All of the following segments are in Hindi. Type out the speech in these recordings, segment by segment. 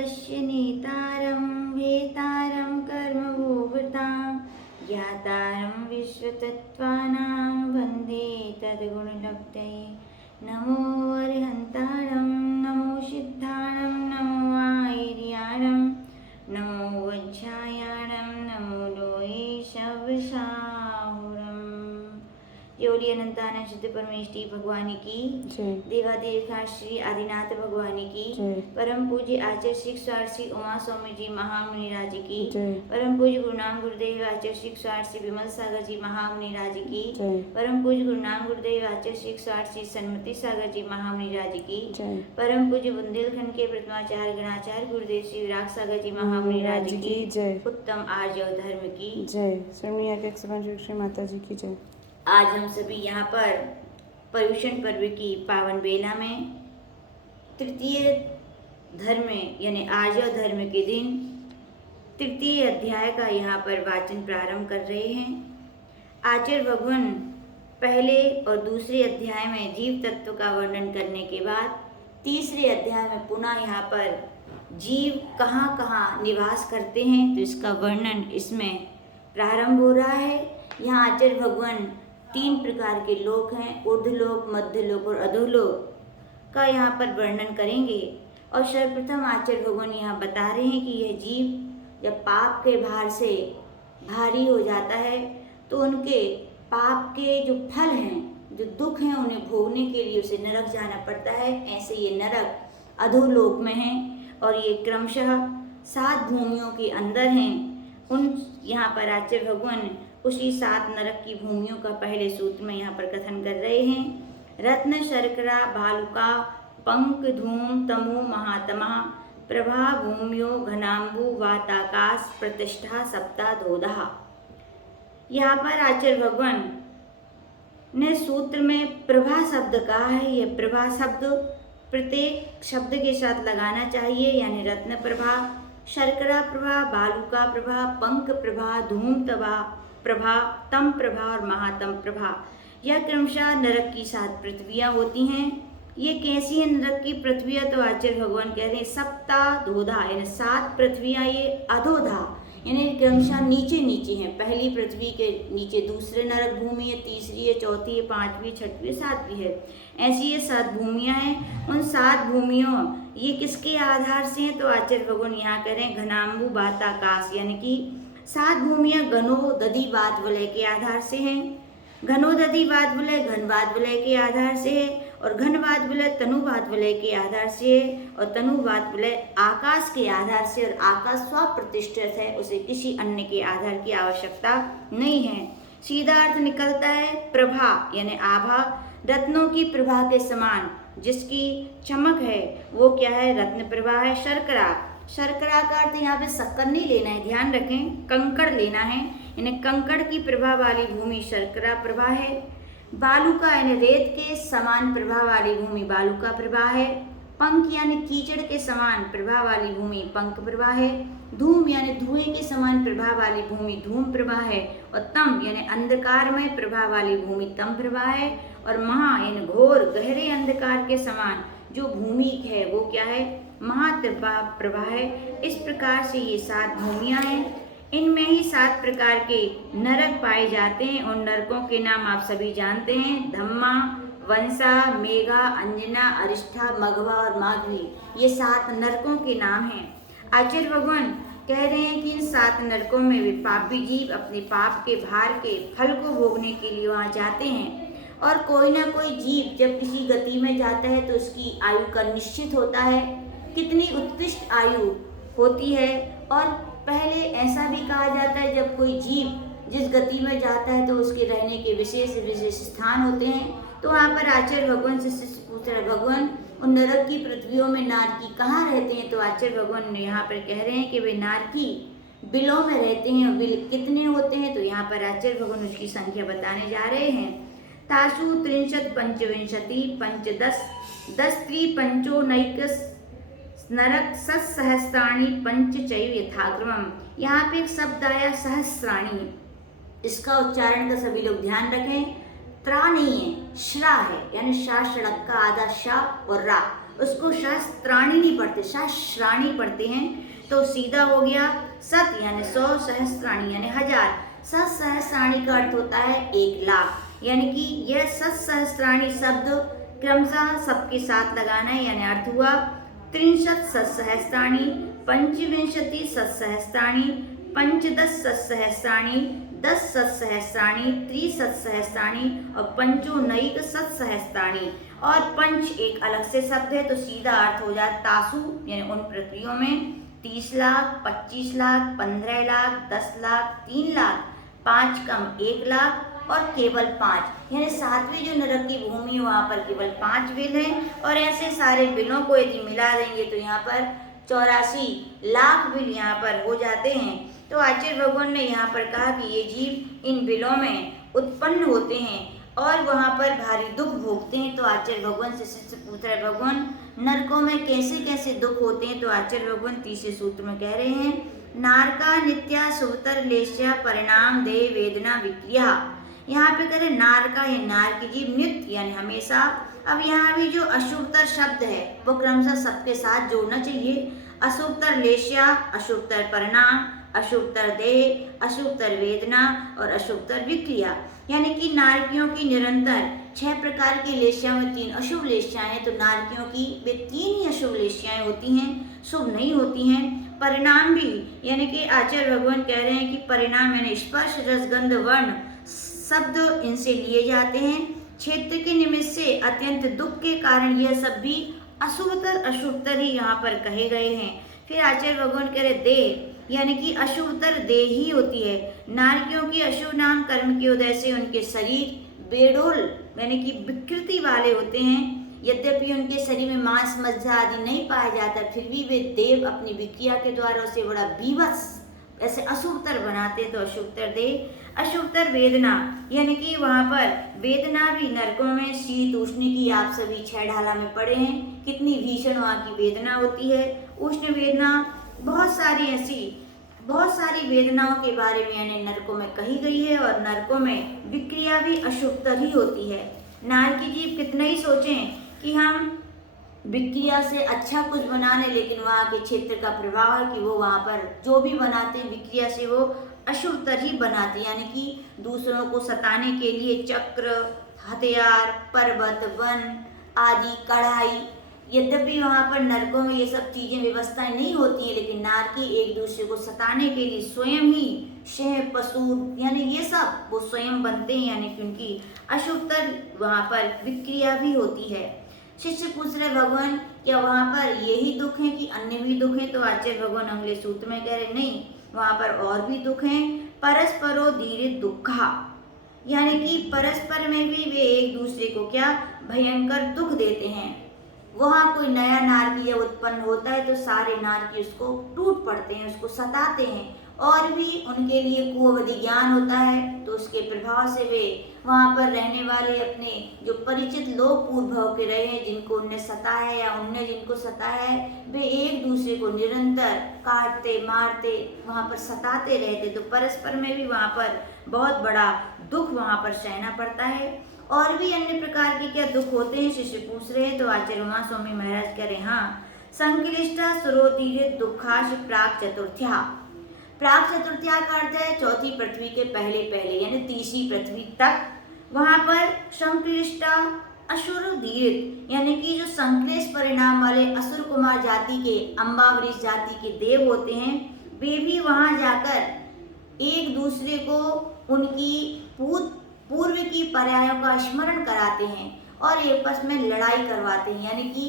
सर्वस्य नेतारं वेतारं कर्मभोगतां ज्ञातारं विश्वतत्त्वानां वन्दे तद्गुणलब्धये। नमो अरिहन्तारं नमो सिद्धाणं नमो आयर्याणं नमो वज्रायाणं नमो लोये शवसाहुरम्। योली अनंतानंद सिद्ध परमेष्टि भगवान की देवादेव श्री आदिनाथ भगवान की परम पूज्य आचार्य श्री स्वार श्री उमा स्वामी जी महामुनिराज की परम पूज्य गुरुनाम गुरुदेव आचार्य श्री स्वार श्री विमल सागर जी महामुनिराज की परम पूज्य गुरुनाम गुरुदेव आचार्य श्री स्वार श्री सन्मति सागर जी महामुनिराज की परम पूज्य बुंदेलखंड के प्रथमाचार्य गणाचार्य गुरुदेव श्री विराग सागर जी महामुनिराज की उत्तम आर्य धर्म की जय। माता जी की जय। आज हम सभी यहाँ पर पर्युषण पर्व की पावन बेला में तृतीय धर्म यानी आर्य धर्म के दिन तृतीय अध्याय का यहाँ पर वाचन प्रारंभ कर रहे हैं। आचार्य भगवान पहले और दूसरे अध्याय में जीव तत्व का वर्णन करने के बाद तीसरे अध्याय में पुनः यहाँ पर जीव कहाँ कहाँ निवास करते हैं तो इसका वर्णन इसमें प्रारंभ हो रहा है। यहाँ आचार्य भगवान 3 प्रकार के लोक हैं, ऊर्ध्वलोक, मध्यलोक और अधोलोक का यहाँ पर वर्णन करेंगे। और सर्वप्रथम आचार्य भगवान यहाँ बता रहे हैं कि यह जीव जब पाप के भार से भारी हो जाता है तो उनके पाप के जो फल हैं, जो दुख हैं, उन्हें भोगने के लिए उसे नरक जाना पड़ता है। ऐसे ये नरक अधोलोक में हैं और ये क्रमशः 7 भूमियों के अंदर हैं। उन यहाँ पर आचार्य भगवान उसी 7 नरक की भूमियों का पहले सूत्र में यहाँ पर कथन कर रहे हैं। रत्न शर्करा भालुका पंक धूम तमो महात्मा प्रभा भूम्यो घनाम्बु वाताकाश प्रतिष्ठा सप्ता धोधा। यहाँ पर आचार्य भगवान ने सूत्र में प्रभा शब्द कहा है। यह प्रभा शब्द प्रत्येक शब्द के साथ लगाना चाहिए, यानी रत्न प्रभा, शर्करा प्रभा, बालुका प्रभा, पंक प्रभा, धूम प्रभा, तम प्रभा और महातम प्रभा। यह क्रमशः नरक की 7 पृथ्वियाँ होती हैं। ये कैसी है नरक की पृथ्वियाँ? तो आचार्य भगवान कहते हैं सप्ता धोधा, यानी 7 पृथ्वियाँ ये अधोधा यानी क्रमशः नीचे नीचे हैं। पहली पृथ्वी के नीचे दूसरे नरक भूमि है, तीसरी है, चौथी है, 5वीं, 6वीं, 7वीं है। ऐसी ये 7 भूमियाँ हैं। उन 7 भूमियों ये किसके आधार से हैं? तो आचार्य भगवान यहाँ कह रहे हैं घनाम्बु बाताकाश, यानी कि 7 भूमियाँ घनो दधि वात वलय के आधार से हैं। घनो दधि वात वलय घनवात वलय के आधार से है और घनवात वलय तनुवात वलय के आधार से है और तनुवात वलय आकाश के आधार से। और आकाश स्वप्रतिष्ठित है, उसे किसी अन्य के आधार की आवश्यकता नहीं है। सीधा अर्थ निकलता है प्रभा यानी आभा, रत्नों की प्रभा के समान जिसकी चमक है वो क्या है? रत्न प्रभा है। शर्करा, शर्करा का अर्थ यहाँ पे शक्कर नहीं लेना है, ध्यान रखें, कंकड़ लेना है, यानी कंकड़ की प्रभा वाली भूमि शर्करा प्रभा है। बालुका यानी रेत के समान प्रभा वाली भूमि बालुका प्रभा है। पंख यानी कीचड़ के समान प्रभा वाली भूमि पंख प्रभा है। धूम यानी धुएं के समान प्रभा वाली भूमि धूम प्रभा है। और तम यानी अंधकार में प्रभा वाली भूमि तम प्रभा है। और महा यानी घोर गहरे अंधकार के समान जो भूमि है वो क्या है? महात्रिपा प्रभा है। इस प्रकार से ये 7 भूमियाँ हैं। इनमें ही 7 प्रकार के नरक पाए जाते हैं। उन नरकों के नाम आप सभी जानते हैं, धम्मा, वंसा, मेघा, अंजना, अरिष्ठा, मघवा और माघवी। ये 7 नरकों के नाम हैं। आचार्य भगवान कह रहे हैं कि इन 7 नरकों में वे पापी जीव अपने पाप के भार के फल को भोगने के लिए वहाँ जाते हैं। और कोई ना कोई जीव जब किसी गति में जाता है तो उसकी आयु का निश्चित होता है, कितनी उत्कृष्ट आयु होती है। और पहले ऐसा भी कहा जाता है जब कोई जीव जिस गति में जाता है तो उसके रहने के विशेष विशेष स्थान होते हैं। तो वहाँ पर आचार्य भगवान से शिष्य पूछ रहे, भगवान उन नरक की पृथ्वियों में नारकी कहाँ रहते हैं? तो आचार्य भगवान यहाँ पर कह रहे हैं कि वे नारकी बिलों में रहते हैं। बिल कितने होते हैं? तो यहाँ पर आचार्य भगवान उसकी संख्या बताने जा रहे हैं। तासु 33 पंचविंशति पंचदश 10 पंचोनैकस नरक सहस्राणी पंचचैव यथाक्रमम। यहाँ पे एक शब्द आया सहस्राणी, इसका उच्चारण का सभी लोग ध्यान रखें। त्रा नहीं है, श्रा है, यानी शा षड़क का आधा शा और रा, उसको सहस्त्राणी नहीं पढ़ते, सहस्राणी पढ़ते हैं। तो सीधा हो गया सत यानी 100, सहस्त्राणी यानी 1000। सत सहस्राणी का अर्थ होता है 1 लाख, यानी कि यह सत सहस्त्राणी शब्द क्रमशः सबके साथ लगाना है, यानी अर्थ हुआ 63 सत्सहस्त्राणी, 25 सत्सहस्त्राणी, 15 सत्सहस्त्राणी, 10 सत्सहस्त्राणी, 30 सत्सहस्त्राणी और 95 सत्सहस्त्राणी। और पंच एक अलग से शब्द है, तो सीधा अर्थ हो जाता तासु यानी उन पृथ्वियों में 30 लाख, 25 लाख, 15 लाख, 10 लाख, 3 लाख, 5 कम 1 लाख और केवल 5, यानी 7वीं जो नरक की भूमि है वहाँ पर केवल 5 बिल हैं। और ऐसे सारे बिलों को यदि मिला देंगे तो यहाँ पर 84 लाख बिल यहाँ पर हो जाते हैं। तो आचार्य भगवान ने यहाँ पर कहा कि ये जीव इन बिलों में उत्पन्न होते हैं और वहाँ पर भारी दुख भोगते हैं। तो आचार्य भगवान से शिष्य पूछ रहे, भगवान नरकों में कैसे कैसे दुख होते हैं? तो आचार्य भगवान तीसरे सूत्र में कह रहे हैं, नारका नित्या सुतर लेश्या परिणाम दे वेदना विक्रिया। यहाँ पे कह रहे नारका ये नार की जीव, नित्य यानी हमेशा। अब यहाँ भी जो अशुभतर शब्द है वो क्रमशः सबके साथ जोड़ना चाहिए। अशुभतर लेश्या, अशुभतर परिणाम, अशुभतर देह, अशुभतर वेदना और अशुभतर विक्रिया, यानी कि नारकियों की निरंतर 6 प्रकार की लेश्याएं में 3 अशुभ लेश्याएं हैं। तो नारकियों की वे 3 ही अशुभ लेश्याएं होती हैं, शुभ नहीं होती हैं। परिणाम भी, यानी कि आचार्य भगवान कह रहे हैं कि परिणाम यानी स्पर्श रसगंध वर्ण शब्द इनसे लिए जाते हैं। क्षेत्र के निमित्त से अत्यंत दुख के कारण यह सब भी अशुभतर अशुभतर ही यहाँ पर कहे गए हैं। फिर आचार्य भगवान कह रहे देह, यानी कि अशुभतर देह ही होती है। नारकियों की अशुभ नाम कर्म की उदय से उनके शरीर बेडोल यानी कि विकृति वाले होते हैं। यद्यपि उनके शरीर में मांस मज्जा आदि नहीं पाया जाता, फिर भी वे देव अपनी विक्रिया के द्वारा उसे बड़ा बीभत्स ऐसे अशुभतर बनाते। तो अशुभतर देह। अशुभतर वेदना, यानी कि वहाँ पर वेदना भी नरकों में शीत उष्ण की आप सभी 6 ढाला में पढ़े हैं, कितनी भीषण वहाँ की वेदना होती है। उष्ण वेदना, बहुत सारी वेदनाओं के बारे में यानी नरकों में कही गई है। और नरकों में विक्रिया भी अशुभतर ही होती है। नार की जीव कितना ही सोचें कि हम विक्रिया से अच्छा कुछ बनाने, लेकिन वहाँ के क्षेत्र का प्रभाव है कि वो वहाँ पर जो भी बनाते हैं विक्रिया से वो अशुभतर ही बनाते, यानी कि दूसरों को सताने के लिए चक्र, हथियार, पर्वत, वन आदि, कढ़ाई। यद्यपि वहाँ पर नरकों में ये सब चीजें व्यवस्थाएं नहीं होती हैं, लेकिन नारकी एक दूसरे को सताने के लिए स्वयं ही शह, पशु यानी ये सब वो स्वयं बनते हैं, यानी कि उनकी अशुभतर वहाँ पर विक्रिया भी होती है। शिष्य पूछ रहे भगवान क्या वहाँ पर यही दुख है कि अन्य भी दुख है? तो आचार्य भगवान अगले सूत्र में कह रहे नहीं, वहाँ पर और भी दुख हैं। परस्परो धीरे दुखा, यानी कि परस्पर में भी वे एक दूसरे को क्या भयंकर दुख देते हैं। वहाँ कोई नया नारकी जब उत्पन्न होता है तो सारे नारकी उसको टूट पड़ते हैं, उसको सताते हैं। और भी उनके लिए कुअवधि ज्ञान होता है, तो उसके प्रभाव से वे वहाँ पर रहने वाले अपने जो परिचित लोग पूर्व भाव के रहे हैं, जिनको उनने सताया है या उनने जिनको सताया है, वे एक दूसरे को निरंतर काटते मारते वहाँ पर सताते रहते। तो परस्पर में भी वहाँ पर बहुत बड़ा दुख वहाँ पर सहना पड़ता है। और भी अन्य प्रकार के क्या दुख होते हैं? शिष्य पूछ रहे हैं। तो आचार्य उमा स्वामी महाराज कह रहे हाँ, संक्लिष्टा सुरोधीरे दुखाश प्राक चतुर्थ्या। प्राक चतुर्थ्या का अर्थ है चौथी पृथ्वी के पहले यानी तीसरी पृथ्वी तक। वहाँ पर संक्लिष्टा असुर धीरित, यानी कि जो संक्लेश परिणाम वाले असुर कुमार जाति के, अम्बावरीश जाति के देव होते हैं, वे भी वहाँ जाकर एक दूसरे को उनकी पूर्व की पर्यायों का स्मरण कराते हैं और आपस में लड़ाई करवाते हैं। यानी कि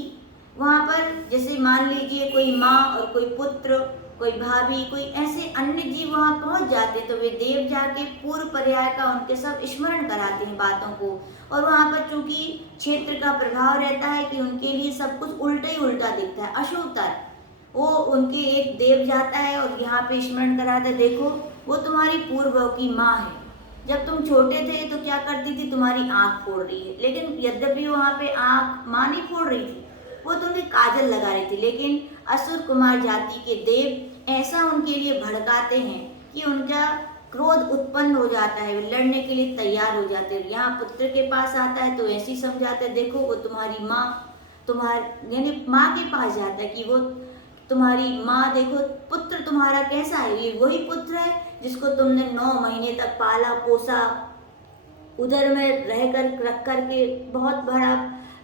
वहाँ पर जैसे मान लीजिए कोई माँ और कोई पुत्र, कोई भाभी, कोई ऐसे अन्य जीव वहाँ पहुँच जाते, तो वे देव जाके पूर्व पर्याय का उनके सब स्मरण कराते हैं बातों को। और वहाँ पर चूंकि क्षेत्र का प्रभाव रहता है कि उनके लिए सब कुछ उल्टा ही उल्टा दिखता है, अशुभतर। वो उनके एक देव जाता है और यहाँ पे स्मरण कराता है, देखो वो तुम्हारी पूर्व की माँ है, जब तुम छोटे थे तो क्या करती थी, तुम्हारी आँख फोड़ रही है। लेकिन यद्यपि वहाँ पे आँख माँ नहीं फोड़ रही थी, वो तुम्हें काजल लगा रही थी। लेकिन असुर कुमार जाति के देव ऐसा उनके लिए भड़काते हैं कि उनका क्रोध उत्पन्न हो जाता है, वे लड़ने के लिए तैयार हो जाते हैं। यहाँ पुत्र के पास आता है तो ऐसी समझाते हैं, देखो वो तुम्हारी माँ तुम्हारे यानी माँ के पास जाता है कि वो तुम्हारी माँ देखो पुत्र तुम्हारा कैसा है, ये वही पुत्र है जिसको तुमने 9 महीने तक पाला पोसा, उदर में रहकर रख कर के बहुत बड़ा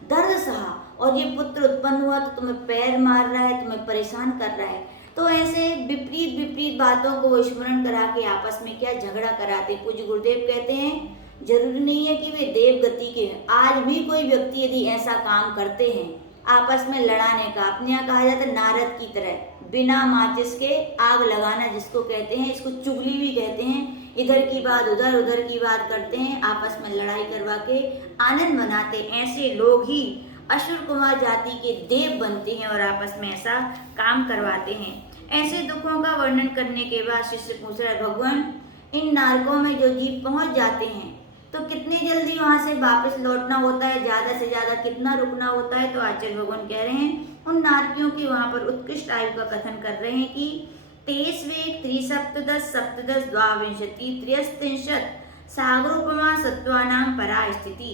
दर्द सहा, और ये पुत्र उत्पन्न हुआ तो तुम्हें पैर मार रहा है, तुम्हें परेशान कर रहा है। तो ऐसे विपरीत विपरीत बातों को वो स्मरण करा के आपस में क्या झगड़ा कराते। पूज्य गुरुदेव कहते हैं जरूरी नहीं है कि वे देव गति के हैं, आज भी कोई व्यक्ति यदि ऐसा काम करते हैं आपस में लड़ाने का, अपने यहाँ कहा जाता है नारद की तरह बिना माचिस के आग लगाना जिसको कहते हैं, इसको चुगली भी कहते हैं, इधर की बात उधर उधर की बात करते हैं, आपस में लड़ाई करवा के आनंद मनाते, ऐसे लोग ही असुर कुमार जाति के देव बनते हैं और आपस में ऐसा काम करवाते हैं। ऐसे दुखों का वर्णन करने के बाद शिष्य पूछ रहा है भगवान इन नारकों में जो जीव पहुंच जाते हैं तो कितनी जल्दी वहां से वापस लौटना होता है, ज्यादा से ज्यादा कितना रुकना होता है। तो आचार्य भगवान कह रहे हैं उन नारकियों की वहां पर उत्कृष्ट आयु का कथन कर रहे हैं कि 23 त्रिसप्तदश सप्तदश द्वाविंशति त्रयस्त्रिंशत् सागरोपमा सत्वानाम परा स्थिति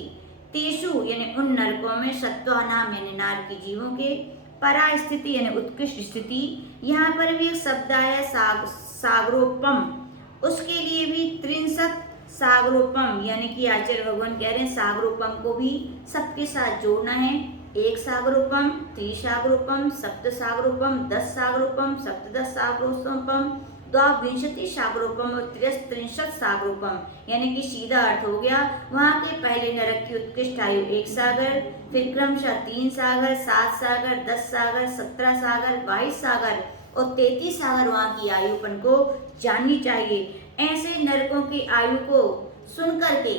तेषु यानी उन नरकों में सत्वानाम यानी नारकी जीवों के, परा स्थिति यानी उत्कृष्ट स्थिति, यहाँ पर भी एक शब्द आया सागरोपम, उसके लिए भी 63 सागरोपम यानी कि आचार्य भगवान कह रहे हैं सागरोपम को भी सबके साथ जोड़ना है। 1 सागरोपम, 3 सागरोपम, 7 सागरोपम, 10 सागरोपम, 17 सागरोपम, द्वाविंशति सागरोपम और 63 सागरोपम, यानी कि सीधा अर्थ हो गया वहाँ के पहले नरक की उत्कृष्ट आयु 1 सागर, फिर क्रमशः 3 सागर, 7 सागर, 10 सागर, 17 सागर, 22 सागर और 33 सागर वहाँ की आयुपन को जाननी चाहिए। ऐसे नरकों की आयु को सुन करके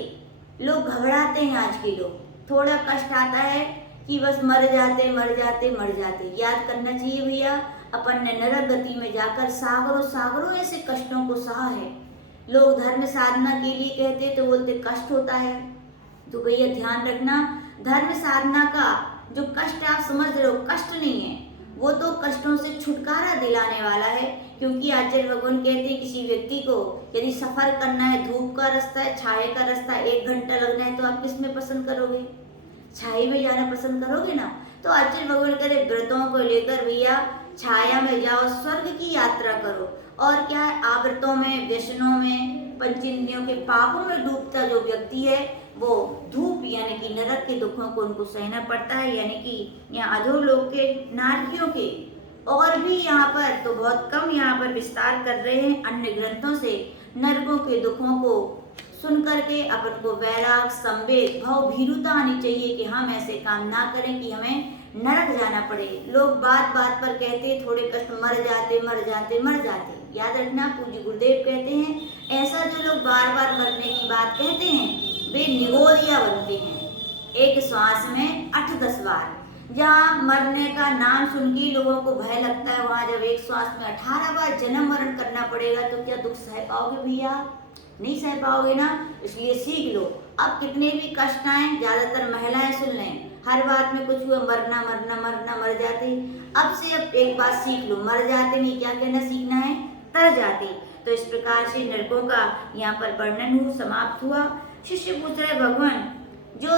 लोग घबराते हैं। आज के लोग थोड़ा कष्ट आता है कि बस मर जाते मर जाते मर जाते। याद करना चाहिए भैया अपन ने नरक गति में जाकर सागरों सागरों ऐसे कष्टों को सहा है। लोग धर्म साधना के लिए कहते तो बोलते कष्ट होता है, तो भैया ध्यान रखना धर्म साधना का जो कष्ट आप समझ रहे हो कष्ट नहीं है, वो तो कष्टों से छुटकारा दिलाने वाला है। क्योंकि आचार्य भगवान कहते हैं किसी व्यक्ति को यदि सफर करना है, धूप का रास्ता है, छाए का रास्ता है, 1 घंटा लगना है, तो आप किस में पसंद करोगे? छाए में जाना पसंद करोगे ना। तो आचार्य भगवान कह रहे व्रतों को लेकर भैया छाया में जाओ, स्वर्ग की यात्रा करो। और क्या है आवृतों में, व्यसनों में, पंचेंद्रियों के पापों में डूबता जो व्यक्ति है वो धूप यानी कि नरक के दुखों को उनको सहना पड़ता है। यानी कि यहाँ अधोलोक के नारकियों के और भी यहाँ पर तो बहुत कम यहाँ पर विस्तार कर रहे हैं अन्य ग्रंथों से नरकों के दुखों को सुन करके अपन को वैराग, संवेद, भाव, भीरुता आनी चाहिए कि हम ऐसे काम ना करें कि हमें नरक जाना पड़े। लोग बात बात पर कहते थोड़े कष्ट मर जाते मर जाते मर जाते। याद रखना पूज्य गुरुदेव कहते हैं ऐसा जो लोग बार बार मरने की बात कहते हैं वे निगोदिया बनते हैं। एक श्वास में 8-10 बार, जहाँ मरने का नाम सुन के लोगों को भय लगता है, वहाँ जब एक श्वास में 18 बार जन्म मरण करना पड़ेगा तो क्या दुख सह पाओगे भैया? नहीं सह पाओगे ना। इसलिए सीख लो। अब कितने भी कष्ट आए, ज्यादातर महिलाएं सुन लें, हर बात में कुछ हुआ मरना मरना मरना मर जाते। अब से अब एक बात सीख लो, मर जाते नहीं, क्या कहना सीखना है? तर जाते। तो इस प्रकार से नरकों का यहाँ पर वर्णन समाप्त हुआ। शिष्य पूछ रहे भगवान जो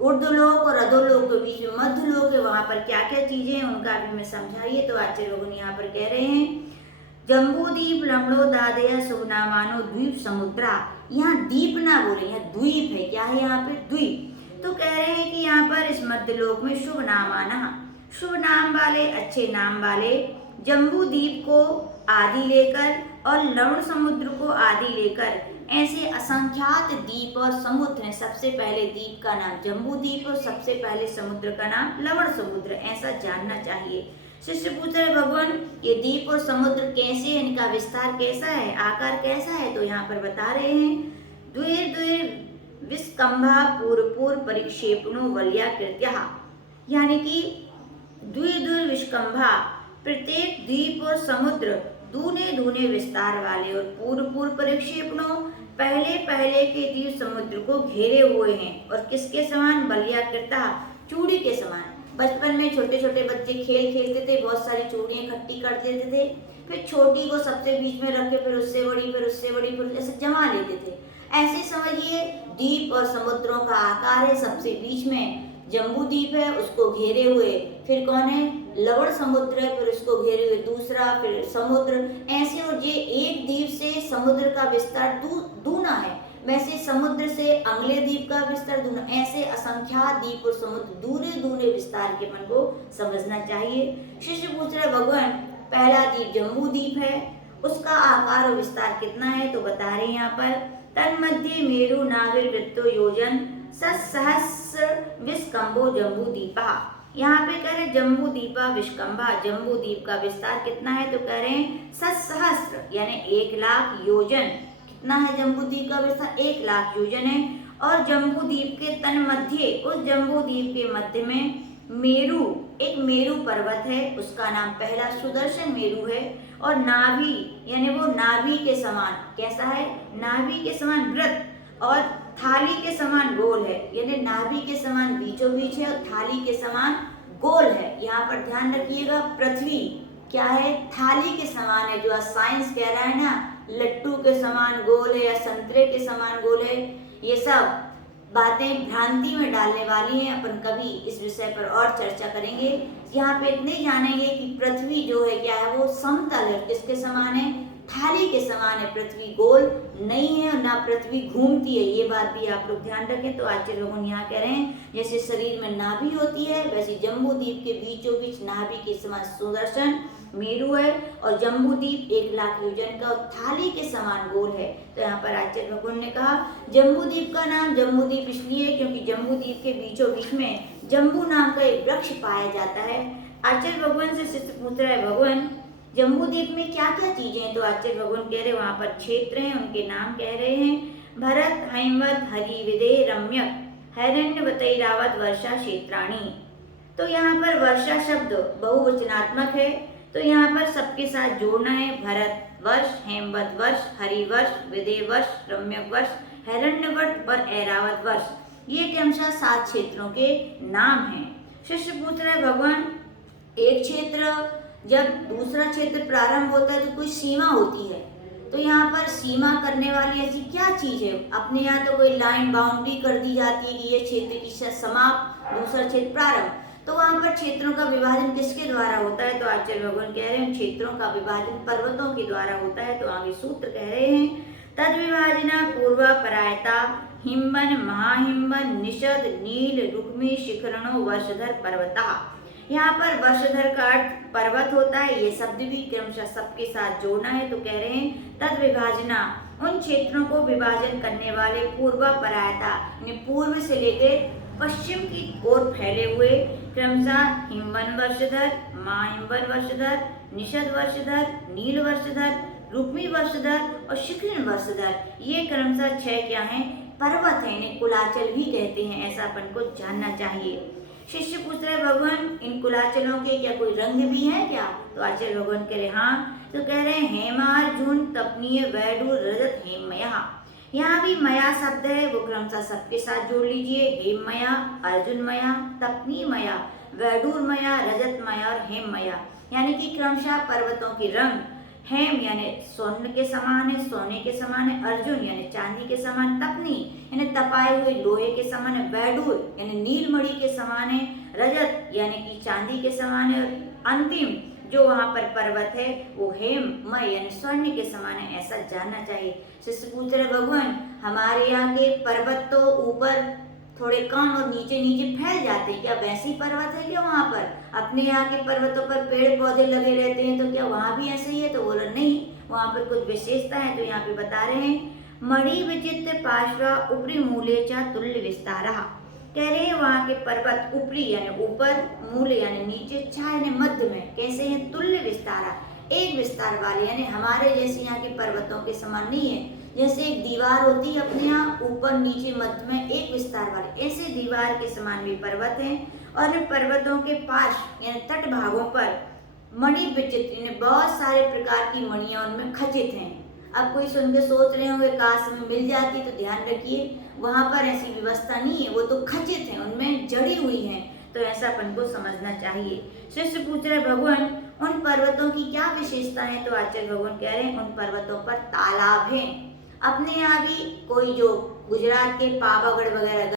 ऊर्ध्वलोक और अधोलोक के बीच में मध्य लोक है वहां पर क्या क्या चीजें हैं उनका भी में समझाइए। तो आचार्य भगवान यहाँ पर कह रहे हैं जम्बूदीप लमड़ो दादया सुनामानो द्वीप समुद्रा। यहाँ दीप ना बोले, यहाँ द्वीप है। क्या है यहाँ पे? द्वीप। तो कह रहे हैं कि यहाँ पर इस मध्य लोक में शुभ नाम आना, शुभ नाम वाले, अच्छे नाम वाले जम्बू द्वीप को आदि लेकर और लवण समुद्र को आदि लेकर ऐसे असंख्यात द्वीप और समुद्र हैं। सबसे पहले द्वीप का नाम जम्बू द्वीप और सबसे पहले समुद्र का नाम लवण समुद्र, ऐसा जानना चाहिए। शिष्य पूछ रहे भगवान ये द्वीप और समुद्र कैसे हैं, इनका विस्तार कैसा है, आकार कैसा है? तो यहाँ पर बता रहे हैं द्विर द्विर विस्कंभा पूर्व परिक्षेपणो वलयाकृत्यः, यानी कि द्विर विस्कंभा प्रत्येक द्वीप और समुद्र दूने दूने विस्तार वाले और पूर्व परिक्षेपणों पहले पहले के द्वीप समुद्र को घेरे हुए हैं। और किसके समान? बलियाकृता, चूड़ी के समान। बचपन में छोटे छोटे बच्चे खेल खेलते थे, बहुत सारी चूड़ियाँ इकट्ठी कर देते थे, फिर छोटी को सबसे बीच में रख के फिर उससे बड़ी फिर उससे बड़ी फिर ऐसे जमा लेते थे। ऐसे समझिए द्वीप और समुद्रों का आकार है, सबसे बीच में जम्बू द्वीप है उसको घेरे हुए, फिर कौन है, लवण समुद्र है, फिर उसको घेरे हुए दूसरा, फिर समुद्र, ऐसे। और ये एक द्वीप से समुद्र का विस्तार दूना है, वैसे समुद्र से अगले द्वीप का विस्तार दूना, ऐसे असंख्यात द्वीप और समुद्र दूरे दूरे विस्तार के मन को समझना चाहिए। शिष्य पूछ रहे भगवान पहला द्वीप जम्बू द्वीप है, उसका आकार और विस्तार कितना है, तो बता रहे हैं यहाँ पर तन्मध्ये मेरु नाभिर्वृत्तो योजन सहस्र विस्कंभो जम्बू द्वीपा। यहाँ पे कह रहे जम्बू द्वीपा विस्कंभा, जम्बू द्वीप का विस्तार कितना है, तो कह रहे हैं सहस्र यानी 1,00,000 योजन। कितना है जम्बू द्वीप का विस्तार, 1,00,000 योजन है। और जम्बू द्वीप के तन मध्य, उस जम्बू द्वीप के मध्य में मेरु, एक मेरु पर्वत है, उसका नाम पहला सुदर्शन मेरु है। और नाभि यानी वो नाभि के समान, कैसा है, नाभि के समान वृत्त और थाली के समान गोल है, यानी नाभि के समान बीचों बीच है और थाली के समान गोल है। यहाँ पर ध्यान रखिएगा पृथ्वी क्या है, थाली के समान है, जो साइंस कह रहा है ना लट्टू के समान गोल है या संतरे के समान गोल है, ये सब बातें भ्रांति में डालने वाली हैं। अपन कभी इस विषय पर और चर्चा करेंगे। यहाँ पे इतने जानेंगे कि पृथ्वी जो है क्या है, वो समतल है, किसके समान है, थाली के समान है, पृथ्वी गोल नहीं है और ना पृथ्वी घूमती है, ये बात भी आप लोग ध्यान रखें। तो आचार्य भगवान यहाँ कह रहे हैं जैसे शरीर में नाभि होती है, वैसे जम्बू द्वीप के बीचों बीच नाभि के समान सुदर्शन मेरु है और जम्बू द्वीप 1,00,000 योजन का और थाली के समान गोल है। तो यहाँ पर आचार्य भगवान ने कहा जम्बू द्वीप का नाम जम्बू द्वीप इसलिए क्योंकि जम्बू द्वीप के बीचों बीच में जम्बू नाम का एक वृक्ष पाया जाता है। आचार्य भगवान से शिष्य पूछ रहा है भगवान जम्बू द्वीप में क्या क्या चीजें हैं, तो आचार्य भगवान कह रहे हैं वहां पर क्षेत्र हैं, उनके नाम कह रहे हैं भरत हैमवत हरि विदे रम्यक हिरण्यवतैरावत वर्षा क्षेत्राणी। तो यहाँ पर वर्षा शब्द बहुवचनात्मक है, तो यहाँ पर सबके साथ जोड़ना है, भरत वर्ष, हेमवत वर्ष, हरि वर्ष, विदे वर्ष, रम्यक वर्ष, हिरण्यवत और ऐरावत वर्ष, ये क्रमशः 7 क्षेत्रों के नाम हैं। शिष्य पूछ रहे भगवान एक क्षेत्र जब दूसरा क्षेत्र प्रारंभ होता है तो कोई सीमा होती है, तो यहाँ पर सीमा करने वाली ऐसी क्या चीज है, अपने यहाँ तो कोई लाइन बाउंड्री कर दी जाती है कि ये क्षेत्र की समाप्त दूसरा क्षेत्र प्रारंभ, तो वहाँ पर क्षेत्रों का विभाजन किसके द्वारा होता है, तो आचार्य भगवान कह रहे हैं क्षेत्रों का विभाजन पर्वतों के द्वारा होता है। तो आगे सूत्र कह रहे हैं तद विभाजना पूर्व परायता हिमवन महाहिमवन निषद नील रुक्मी शिखरणों वर्षधर पर्वता। यहाँ पर वर्षधर का अर्थ पर्वत होता है, ये शब्द भी क्रमशः सबके साथ जोड़ना है। तो कह रहे हैं तद विभाजना उन क्षेत्रों को विभाजन करने वाले पूर्व परायता यानी पूर्व से लेकर पश्चिम की ओर फैले हुए क्रमशः हिमवन वर्षधर, महाहिमवन वर्षधर, निषद वर्षधर, नील वर्षधर, रुक्मी वर्षधर और शिखरण वर्षधर, ये क्रमशः 6 क्या हैं, पर्वत है, इन्हें कुलाचल भी कहते हैं, ऐसा अपन को जानना चाहिए। शिष्य पूछ रहे भगवान इन कुलाचलों के क्या कोई रंग भी है क्या, तो आचार्य भगवान कह रहे हाँ, तो कह रहे हैं हेमार्जुन तपनीय वैडूर रजत हेममया। यहाँ भी मया शब्द है, वो क्रमशः सबके साथ जोड़ लीजिए, हेममया, अर्जुनमया, तपनीमया, वैडूरमया, रजतमया और हेममया, यानी कि क्रमशः पर्वतों के रंग हेम यानी स्वर्ण के समान है, सोने के समान है, अर्जुन यानी चांदी के समान, तपनी यानी तपाए हुए लोहे के समान है, वैडूर यानी नीलमणि के समान है, रजत यानी कि चांदी के समान है, अंतिम जो वहाँ पर पर्वत है वो हेममय यानी स्वर्ण के समान है, ऐसा जानना चाहिए। शिष्य पूछ रहे भगवान हमारे यहाँ के पर्वत तो ऊपर थोड़े कम और नीचे नीचे फैल जाते हैं, क्या वैसी पर्वत है क्या वहाँ पर, अपने यहाँ के पर्वतों पर पेड़ पौधे लगे रहते हैं तो क्या वहाँ भी ऐसे ही है, तो बोला नहीं, वहाँ पर कुछ विशेषता है। तो यहाँ पे बता रहे हैं मणि विचित्र पार्श्वा ऊपरी मूल्य चा तुल्य विस्तारा, कह रहे हैं वहाँ के पर्वत ऊपरी यानी ऊपर, मूल्य यानी नीचे, चा यानी मध्य में कैसे हैं, तुल्य विस्तारा एक विस्तार वाले, यानी हमारे जैसे यहाँ के पर्वतों के समान नहीं है। जैसे एक दीवार होती है अपने यहाँ ऊपर नीचे मध्य में एक विस्तार वाले, ऐसे दीवार के समान भी पर्वत हैं। और इन पर्वतों के पास यानी तट भागों पर मणि विचित्र यानी बहुत सारे प्रकार की मणियां उनमें खचित हैं। अब कोई सुन के सोच रहे होंगे काश में मिल जाती, तो ध्यान रखिए वहां पर ऐसी व्यवस्था नहीं है, वो तो खचित है, उनमें जड़ी हुई हैं, तो ऐसा अपन को समझना चाहिए। शिष्य पूछ रहे भगवान उन पर्वतों की क्या विशेषता है, तो आचार्य भगवान कह रहे हैं उन पर्वतों पर तालाब हैं। अपने यहाँ भी कोई जो गुजरात के पावागढ़ वगैरह